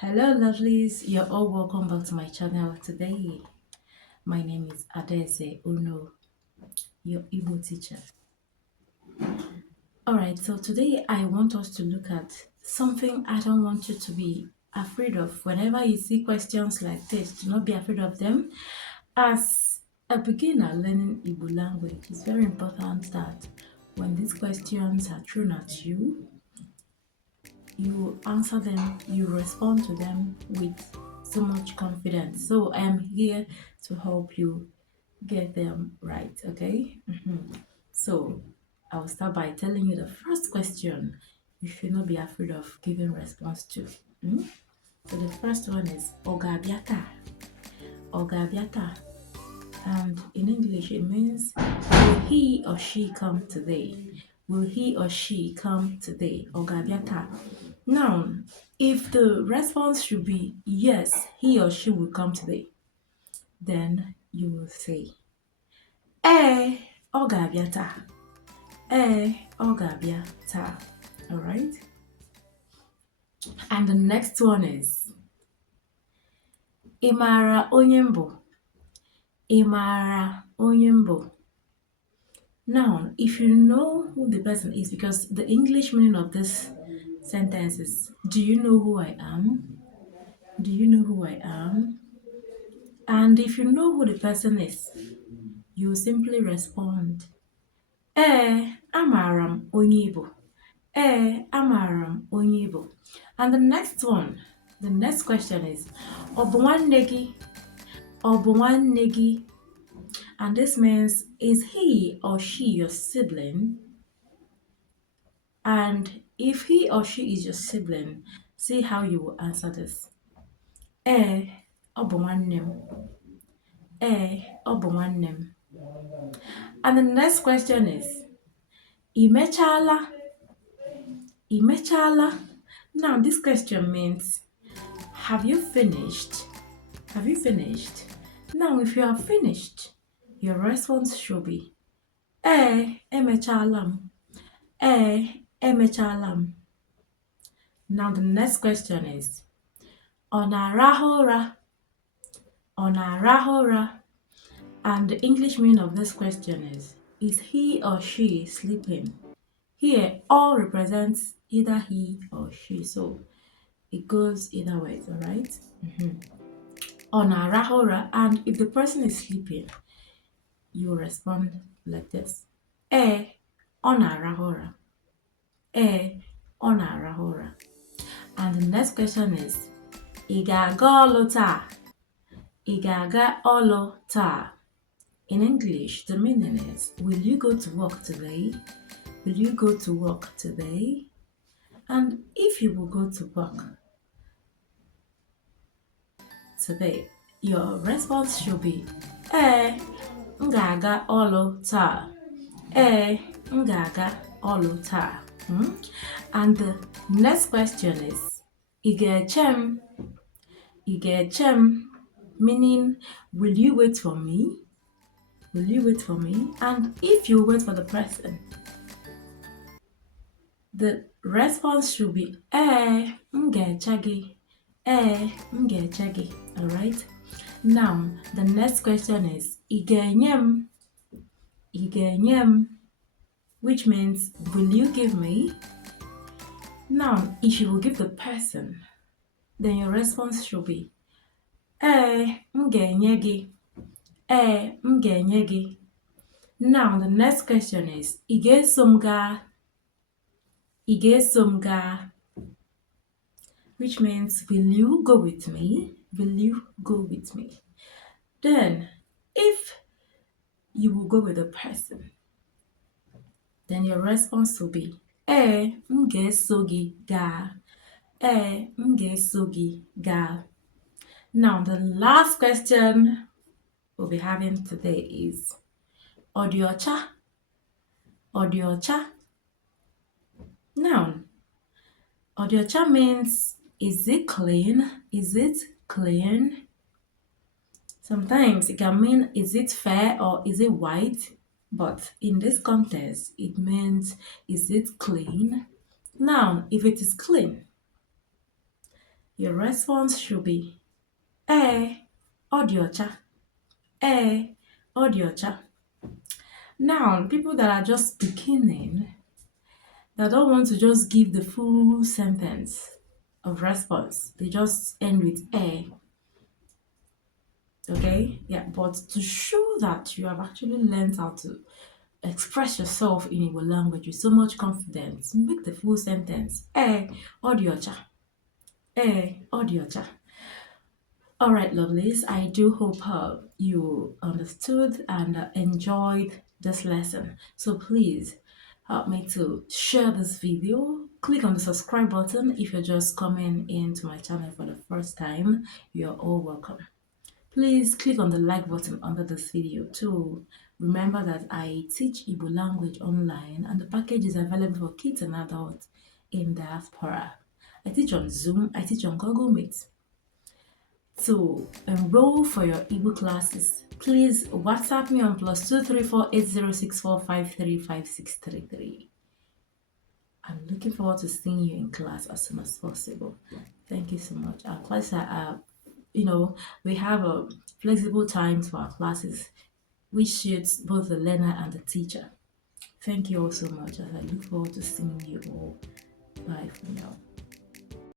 Hello, lovelies. You're all welcome back to my channel today. My name is Adese Uno, your Igbo teacher. Alright, so today I want us to look at something I don't want you to be afraid of. Whenever you see questions like this, do not be afraid of them. As a beginner learning Igbo language, it's very important that when these questions are thrown at you, you answer them, you respond to them with so much confidence. So I am here to help you get them right, okay? So I'll start by telling you the first question you should not be afraid of giving response to. So the first one is Ogabiata. Ogabiata. And in English it means will he or she come today? Will he or she come today? Ogabiata. Now, if the response should be yes, he or she will come today, then you will say, ọ ga-abịa taa. Ọ ga-abịa taa. All right? And the next one is, ị maara onye m bụ? Ị maara onye m bụ? Now, if you know who the person is, because the English meaning of this sentence is, do you know who I am? Do you know who I am? And if you know who the person is, you simply respond, amaara m onye ị bụ. Amaara m onye ị bụ. And the next question is, ọ bụ nwanne gị? Ọ bụ nwanne gị? And this means, is he or she your sibling? And if he or she is your sibling, see how you will answer this. Ọ bụ nwanne m. Ọ bụ nwanne m. And the next question is, ị mechaala? Ị mechaala? Now this question means, have you finished? Have you finished? Now if you are finished, your response should be, emechaala m. Emechaala m. Now the next question is, ọ na-arahụ ụra? Ọ na-arahụ ụra? And the English meaning of this question is he or she sleeping? Here, all represents either he or she, so it goes either way, all right? Ọ na-arahụ ụra, and if the person is sleeping, you respond like this. Ọ na-arahụ ụra. Ọ na-arahụ ụra. And the next question is, ị ga-aga ọlụ taa? Ị ga-aga ọlụ taa? In English, the meaning is, will you go to work today? Will you go to work today? And if you will go to work today, your response should be, m ga-aga ọlụ taa. M ga-aga ọlụ taa. And the next question is, ị ga-eche m? Ị ga-eche m? Meaning, will you wait for me? Will you wait for me? And if you wait for the person, the response should be, m ga-eche gị. M ga-eche gị. All right? Now, the next question is, ị ga-enye m? Ị ga-enye m? Which means, will you give me? Now, if you will give the person, then your response should be, m ga-enye gị. M ga-enye gị. Now, the next question is, ị ga-eso m gaa? Ị ga-eso m gaa? Which means, will you go with me? Will you go with me? Then, if you will go with the person, then your response will be, m ga-eso gị gaa. M ga-eso gị gaa. Now, the last question we'll be having today is, ọ dị ọcha? Ọ dị ọcha? Now, ọ dị ọcha means, is it clean? Is it clean? Sometimes it can mean, is it fair or is it white? But in this context, it means, is it clean? Now, if it is clean, Your response should be Odiocha. Odiocha. Now, people that are just beginning, that don't want to just give the full sentence of response, they just end with okay? Yeah, but to show that you have actually learned how to express yourself in Igbo language with so much confidence, make the full sentence Odiocha. Odiocha. All right, lovelies, I do hope you understood and enjoyed this lesson. So please help me to share this video. Click on the subscribe button if you're just coming into my channel for the first time. You're all welcome. Please click on the like button under this video too. Remember that I teach Igbo language online and the package is available for kids and adults in diaspora. I teach on Zoom, I teach on Google Meet. To enroll for your Igbo classes, please WhatsApp me on +2348064535633. I'm looking forward to seeing you in class as soon as possible. Thank you so much. Our classes are, we have flexible times for our classes, which suits both the learner and the teacher. Thank you all so much, as I look forward to seeing you all. Bye for now.